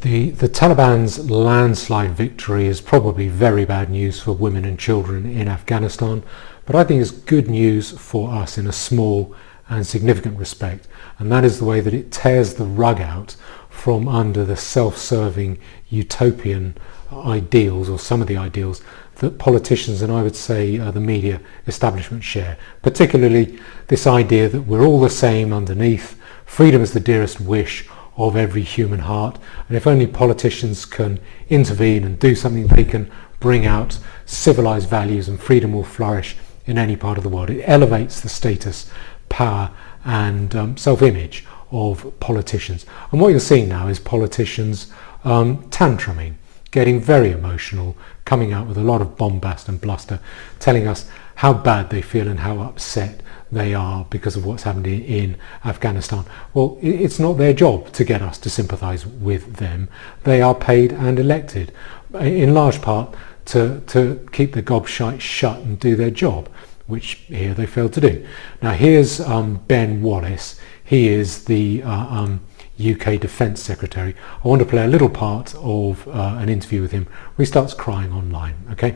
The Taliban's landslide victory is probably very bad news for women and children in Afghanistan, but I think it's good news for us in a small and significant respect, and that is the way that it tears the rug out from under the self-serving utopian ideals, or some of the ideals that politicians and I would say the media establishment share, particularly this idea that we're all the same underneath, freedom is the dearest wish of every human heart, and if only politicians can intervene and do something, they can bring out civilized values and freedom will flourish in any part of the world. It elevates the status, power and self-image of politicians. And what you're seeing now is politicians tantruming, getting very emotional, coming out with a lot of bombast and bluster, telling us how bad they feel and how upset they are because of what's happened in Afghanistan. Well, it's not their job to get us to sympathise with them. They are paid and elected, in large part, to keep the gobshite shut and do their job, which here they failed to do. Now here's Ben Wallace. He is the UK Defence Secretary. I want to play a little part of an interview with him where he starts crying online, okay?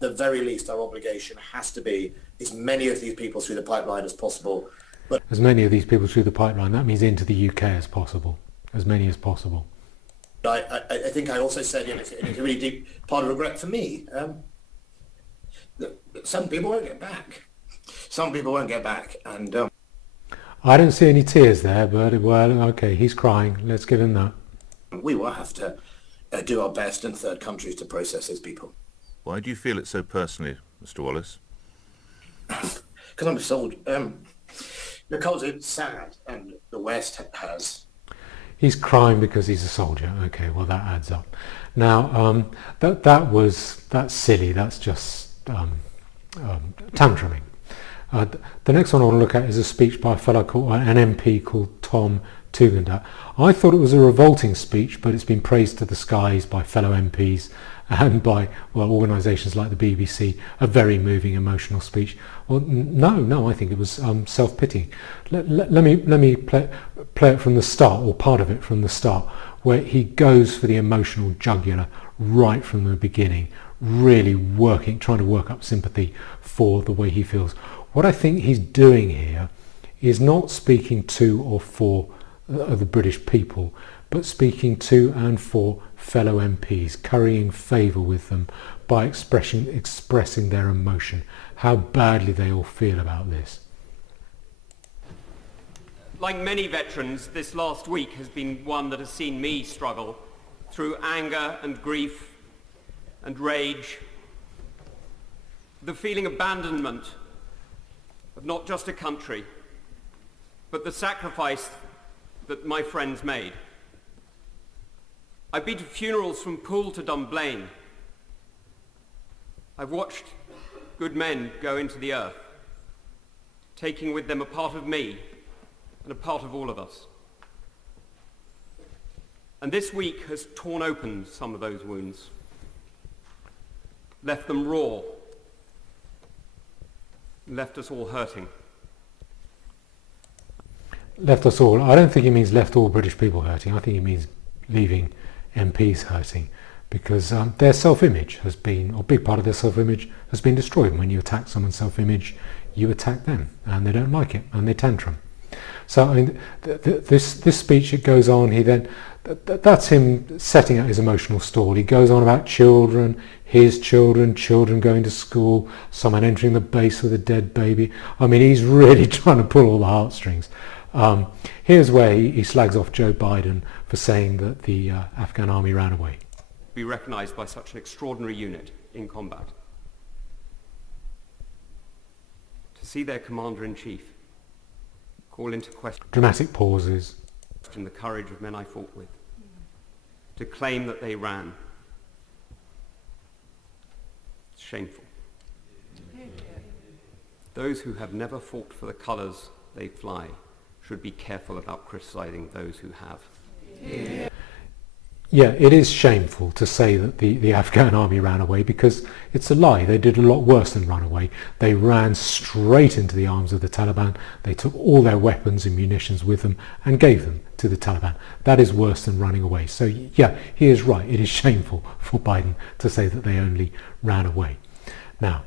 The very least our obligation has to be as many of these people through the pipeline as possible. But as many of these people through the pipeline, that means into the UK as possible, as many as possible. I think I also said, it's a really deep part of regret for me. Some people won't get back. Some people won't get back, and I don't see any tears there, but well, okay, he's crying. Let's give him that. We will have to do our best in third countries to process those people. Why do you feel it so personally, Mr. Wallace? Because I'm a soldier. Because it's sad, and the West has. He's crying because he's a soldier. Okay, well that adds up. Now that's silly. That's just tantruming. The next one I want to look at is a speech by an MP called Tom Tugendhat. I thought it was a revolting speech, but it's been praised to the skies by fellow MPs and by organisations like the BBC. A very moving, emotional speech. Well, no, I think it was self-pitying. Let me play it from the start, or part of it from the start, where he goes for the emotional jugular right from the beginning, really trying to work up sympathy for the way he feels. What I think he's doing here is not speaking to or for the British people, but speaking to and for fellow MPs, currying favour with them by expressing their emotion, how badly they all feel about this. Like many veterans, this last week has been one that has seen me struggle through anger and grief and rage, the feeling of abandonment of not just a country, but the sacrifice that my friends made. I've been to funerals from Poole to Dunblane. I've watched good men go into the earth, taking with them a part of me and a part of all of us. And this week has torn open some of those wounds, left them raw, left us all hurting. Left us all. I don't think he means left all British people hurting. I think he means leaving MPs hurting, because their self-image has been, or a big part of their self-image has been destroyed. When you attack someone's self-image, you attack them, and they don't like it, and they tantrum. So I mean, this speech, it goes on. He then, that's him setting out his emotional stall. He goes on about children, his children going to school, someone entering the base with a dead baby. I mean, he's really trying to pull all the heartstrings. Here's where he slags off Joe Biden for saying that the Afghan army ran away. Be recognised by such an extraordinary unit in combat. To see their commander-in-chief call into question dramatic pauses, the courage of men I fought with, to claim that they ran. It's shameful. Those who have never fought for the colours they fly should be careful about criticising those who have. Yeah, it is shameful to say that the Afghan army ran away, because it's a lie. They did a lot worse than run away. They ran straight into the arms of the Taliban. They took all their weapons and munitions with them and gave them to the Taliban. That is worse than running away. So yeah, he is right. It is shameful for Biden to say that they only ran away. Now,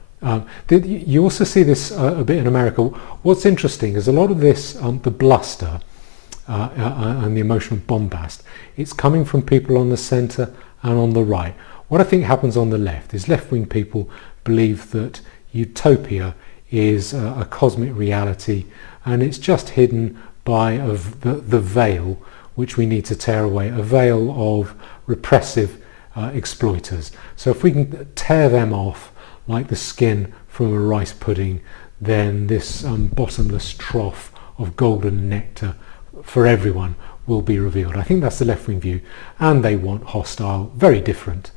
you also see this a bit in America. What's interesting is a lot of this, the bluster, and the emotional bombast, it's coming from people on the centre and on the right. What I think happens on the left is left-wing people believe that utopia is a cosmic reality, and it's just hidden by the veil which we need to tear away, a veil of repressive exploiters. So if we can tear them off like the skin from a rice pudding, then this bottomless trough of golden nectar for everyone will be revealed. I think that's the left-wing view, and they want hostile, very different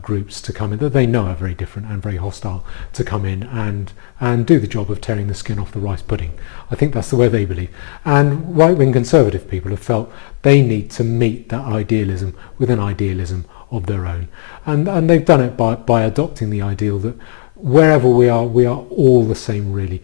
groups to come in that they know are very different and very hostile to come in and do the job of tearing the skin off the rice pudding. I think that's the way they believe. And right-wing conservative people have felt they need to meet that idealism with an idealism of their own, and they've done it by adopting the ideal that wherever we are all the same, really,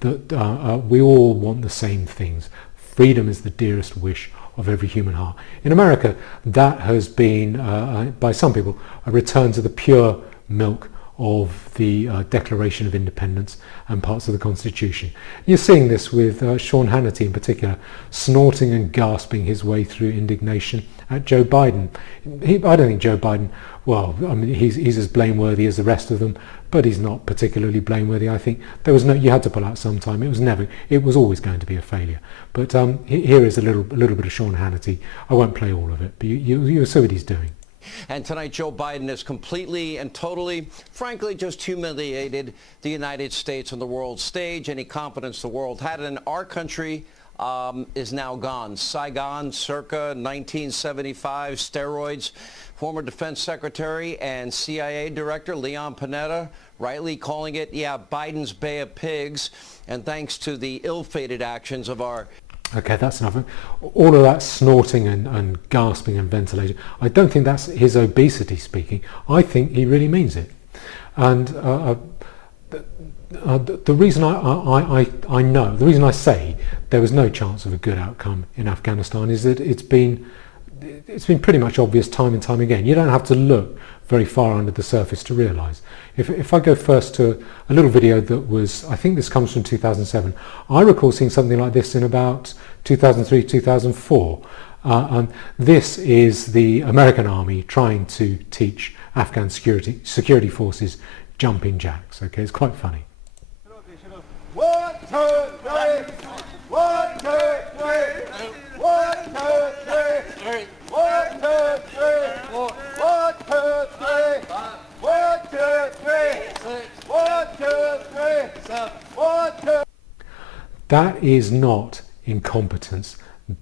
that we all want the same things. Freedom is the dearest wish of every human heart. In America, that has been, by some people, a return to the pure milk of the Declaration of Independence and parts of the Constitution. You're seeing this with Sean Hannity in particular, snorting and gasping his way through indignation at Joe Biden. I don't think Joe Biden, well, I mean, he's as blameworthy as the rest of them, but he's not particularly blameworthy. I think you had to pull out some time. It was always going to be a failure. But here is a little bit of Sean Hannity. I won't play all of it, but you'll see what he's doing. And tonight, Joe Biden has completely and totally, frankly, just humiliated the United States on the world stage. Any confidence the world had in our country is now gone. Saigon, circa 1975, steroids. Former Defense Secretary and CIA Director Leon Panetta rightly calling it, Biden's Bay of Pigs. And thanks to the ill-fated actions of our... Okay, that's enough. All of that snorting and gasping and ventilation, I don't think that's his obesity speaking. I think he really means it. And the reason I know, the reason I say there was no chance of a good outcome in Afghanistan is that it's been pretty much obvious time and time again. You don't have to look very far under the surface to realise. If I go first to a little video that was, I think this comes from 2007, I recall seeing something like this in about 2003, 2004. And this is the American army trying to teach Afghan security forces jumping jacks. Okay, it's quite funny. 1, 2, 3. 1, 2, 3. 1, 2, 3. 1, 2, 3. 1, 2, 3. 1, 2, 3. 1, 2, 3. 1, 2. That is not incompetence.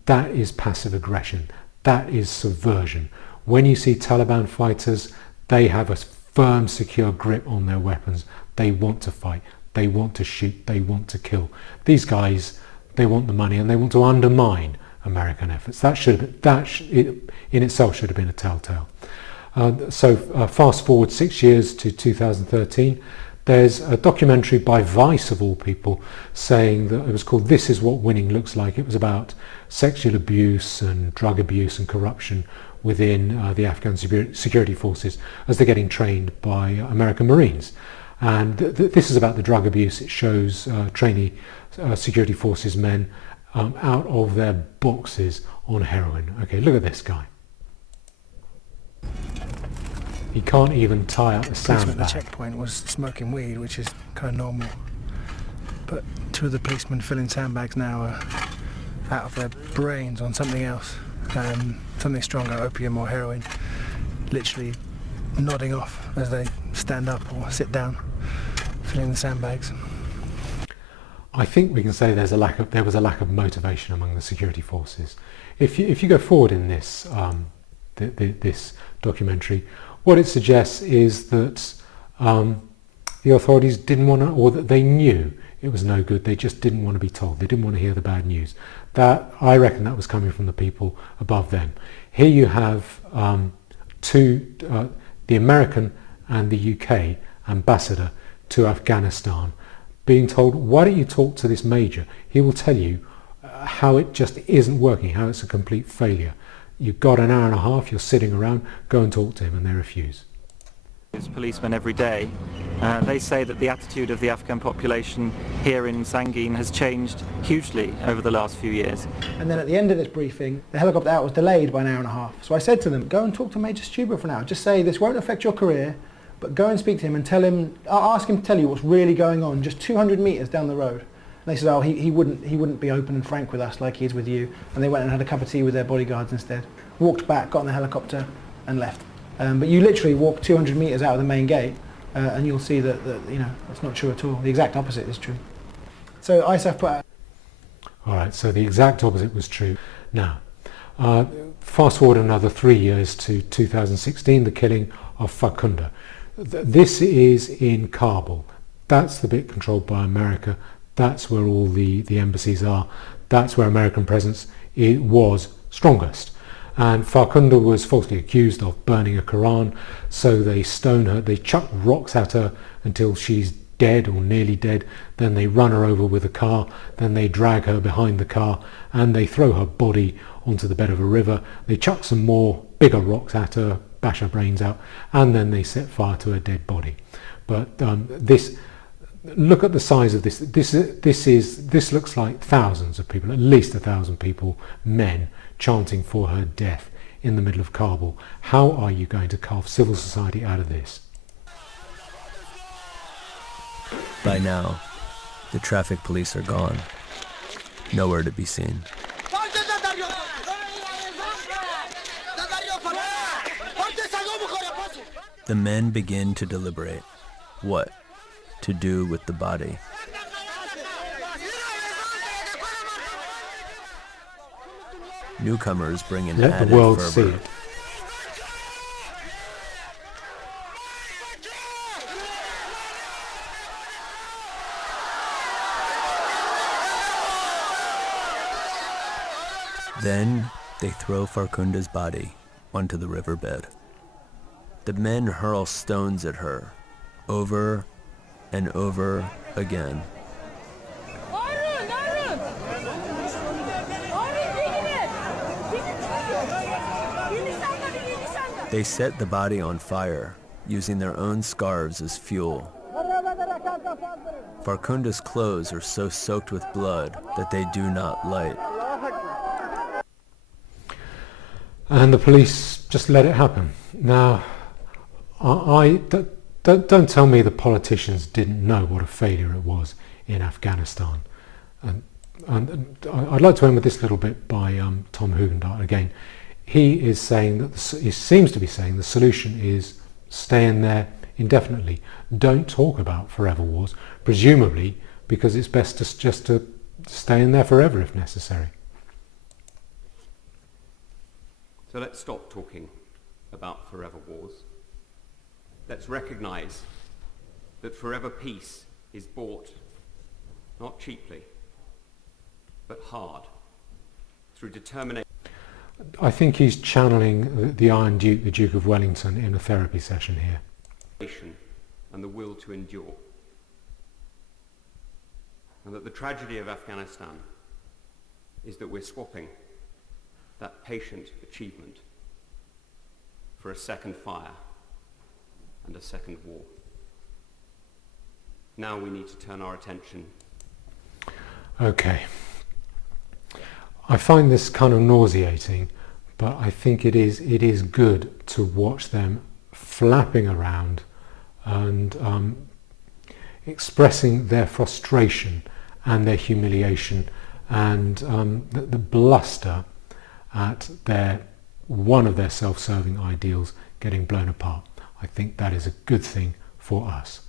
That is passive aggression. That is subversion. When you see Taliban fighters, they have a firm, secure grip on their weapons. They want to fight. They want to shoot. They want to kill. These guys, they want the money and they want to undermine American efforts. That in itself should have been a telltale. So fast forward 6 years to 2013. There's a documentary by Vice, of all people, saying that it was called This Is What Winning Looks Like. It was about sexual abuse and drug abuse and corruption within the Afghan security forces as they're getting trained by American Marines. And this is about the drug abuse. It shows trainee security forces men out of their boxes on heroin. Okay, look at this guy. He can't even tie up the sandbag. The checkpoint was smoking weed, which is kind of normal. But two of the policemen filling sandbags now are out of their brains on something else, something stronger, opium or heroin, literally nodding off as they stand up or sit down, filling the sandbags. I think we can say there was a lack of motivation among the security forces. If you go forward in this this documentary, what it suggests is that the authorities didn't want to, or that they knew it was no good. They just didn't want to be told. They didn't want to hear the bad news. That, I reckon, that was coming from the people above them. Here you have the American and the UK ambassador to Afghanistan being told, why don't you talk to this major? He will tell you how it just isn't working, how it's a complete failure. You've got an hour and a half, you're sitting around, go and talk to him, and they refuse. As policemen every day, they say that the attitude of the Afghan population here in Sangin has changed hugely over the last few years. And then at the end of this briefing, the helicopter out was delayed by an hour and a half. So I said to them, go and talk to Major Stuber for an hour. Just say, this won't affect your career, but go and speak to him and tell him, ask him to tell you what's really going on, just 200 metres down the road. And they said, oh, he wouldn't be open and frank with us like he is with you. And they went and had a cup of tea with their bodyguards instead. Walked back, got on the helicopter and left. But you literally walk 200 metres out of the main gate and you'll see that that's not true at all. The exact opposite is true. So ISAF put out... Alright, so the exact opposite was true. Now, fast forward another 3 years to 2016, the killing of Farkhunda. This is in Kabul. That's the bit controlled by America. That's where all the embassies are. That's where American presence was strongest. And Farkhunda was falsely accused of burning a Quran, so they stone her, they chuck rocks at her until she's dead or nearly dead, then they run her over with a car, then they drag her behind the car and they throw her body onto the bed of a river, they chuck some more bigger rocks at her, bash her brains out, and then they set fire to her dead body. But look at the size of this. This looks like thousands of people, at least 1,000 people, men, chanting for her death in the middle of Kabul. How are you going to carve civil society out of this? By now, the traffic police are gone. Nowhere to be seen. The men begin to deliberate what to do with the body. Newcomers bring an Let added the world see fervor. it. Then they throw Farkhunda's body onto the riverbed. The men hurl stones at her, over and over again. They set the body on fire, using their own scarves as fuel. Farkhunda's clothes are so soaked with blood that they do not light. And the police just let it happen. Now, don't tell me the politicians didn't know what a failure it was in Afghanistan. And I'd like to end with this little bit by Tom Tugendhat again. He is saying that he seems to be saying the solution is stay in there indefinitely. Don't talk about forever wars, presumably because it's best just to stay in there forever if necessary. So let's stop talking about forever wars. Let's recognise that forever peace is bought not cheaply, but hard, through determination. I think he's channeling the Iron Duke, the Duke of Wellington, in a therapy session here. And the will to endure. And that the tragedy of Afghanistan is that we're swapping that patient achievement for a second fire and a second war. Now we need to turn our attention. Okay. I find this kind of nauseating, but I think it is good to watch them flapping around and expressing their frustration and their humiliation and the bluster at one of their self-serving ideals getting blown apart. I think that is a good thing for us.